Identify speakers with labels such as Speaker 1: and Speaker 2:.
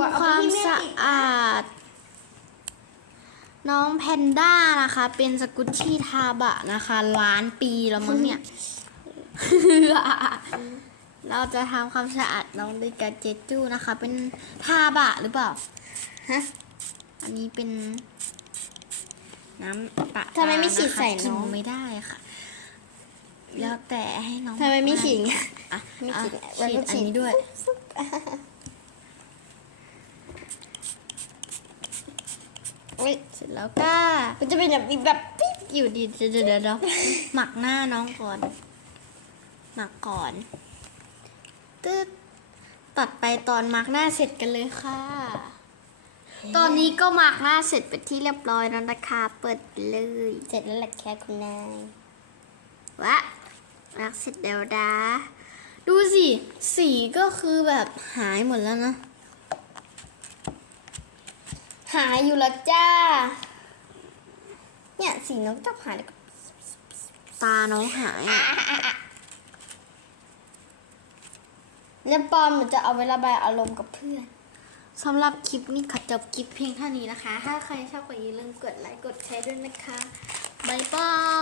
Speaker 1: ำความสะอาด น้องแพนด้านะคะ เป็นสกุตชี่ทาบะนะคะ ล้านปีแล้วมั้งเนี่ย เราจะทำความสะอาดน้องด้วยการเจจูนะคะ เป็นทาบะหรือเปล่า
Speaker 2: ฮะ
Speaker 1: อันนี้เป็นน้ำปะ
Speaker 2: ทำไมไม่ฉีด
Speaker 1: นะคะ
Speaker 2: ใส่น้อง
Speaker 1: กิไม่ได้ค่ะ แล้วแต่ให้น้อง
Speaker 2: ทำไมไม่ฉีด
Speaker 1: อะ
Speaker 2: อะไม่
Speaker 1: อะ
Speaker 2: ฉีด
Speaker 1: ฉีดอันนี้ด้วย
Speaker 2: อุ๊ย
Speaker 1: เสร็จแล้วก็
Speaker 2: มันจะเป็นแบบอีกแบบปิ๊บ
Speaker 1: อยู่ดีเดี๋ยวเดี๋ยวเดี๋ยวเดี๋ยวหมักหน้าน้องก่อน หมักก่อนตึ๊ดตัดไปตอนหมักหน้าเสร็จกันเลยค่ะ ตอนนี้ก็หมักหน้าเสร็จเป็นที่เรียบร้อยแล้วนะคะ เปิดเลย
Speaker 2: เสร็จแล้วแหละแค่คุณนาย วะ
Speaker 1: หมักเสร็จแล้วดาดูสิ สีก็คือแบบหายหมดแล้วนะ
Speaker 2: หายอยู่แล้วจ้า เนี่ยสีน้องจับหายแล้วก็
Speaker 1: ตาน้องหายอะ
Speaker 2: แล้วปอนเหมือนจะเอาไว้ระบายอารมณ์กับเพื่อน
Speaker 1: สำหรับคลิปนี้ขอจบคลิปเพียงเท่านี้นะคะ ถ้าใครชอบก็อย่าลืมกดไลค์กดแชร์ด้วยนะคะ บ๊ายบาย